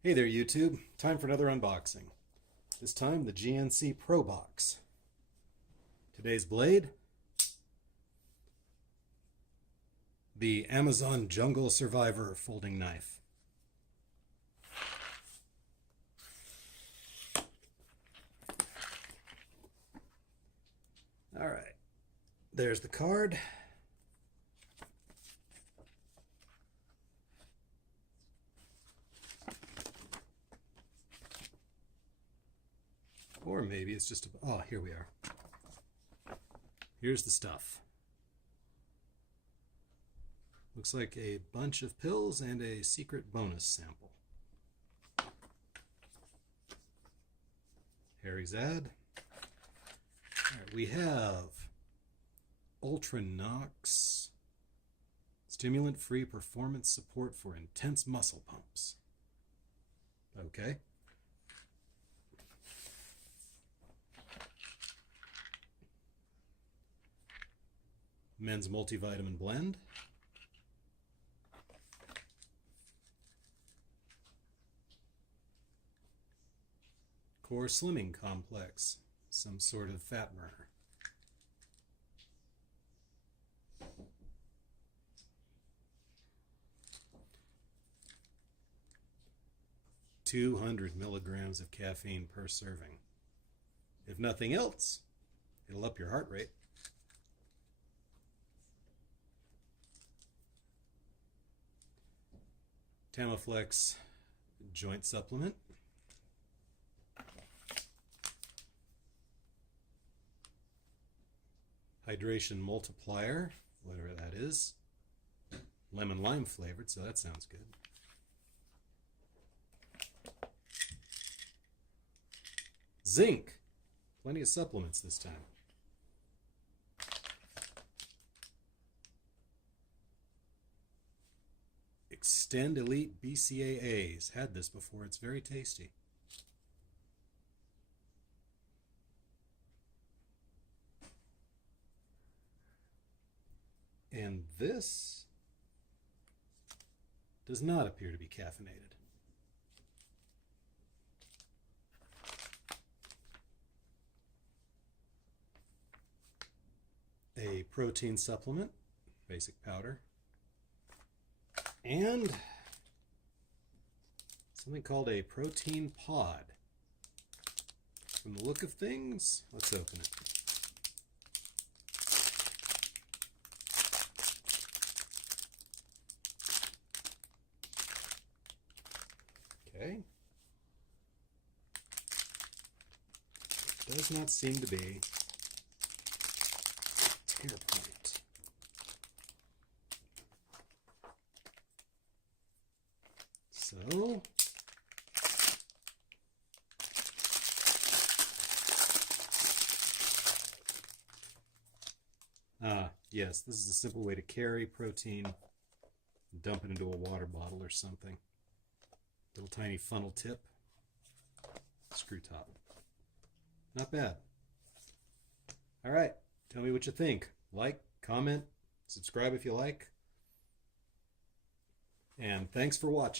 Hey there YouTube, time for another unboxing. This time the GNC Pro Box. Today's blade, the Amazon Jungle Survivor folding knife. Alright, there's the card. Or maybe it's just a... oh, here we are. Here's the stuff. Looks like a bunch of pills and a secret bonus sample. Harry's ad. All right, we have Ultra Nox stimulant-free performance support for intense muscle pumps. Okay. Men's multivitamin blend. Core slimming complex, some sort of fat burner. $200 milligrams of caffeine per serving. If nothing else, it'll up your heart rate. Tamiflex joint supplement. Hydration multiplier, whatever that is. Lemon lime flavored, so that sounds good. Zinc. Plenty of supplements this time. Extend Elite BCAAs. Had this before. It's very tasty. And this does not appear to be caffeinated. A protein supplement, basic powder. And something called a protein pod. From the look of things, let's open it. Okay. It does not seem to be tear point. So, yes, this is a simple way to carry protein, dump it into a water bottle or something. Little tiny funnel tip, screw top. Not bad. All right, tell me what you think. Like, comment, subscribe if you like. And thanks for watching.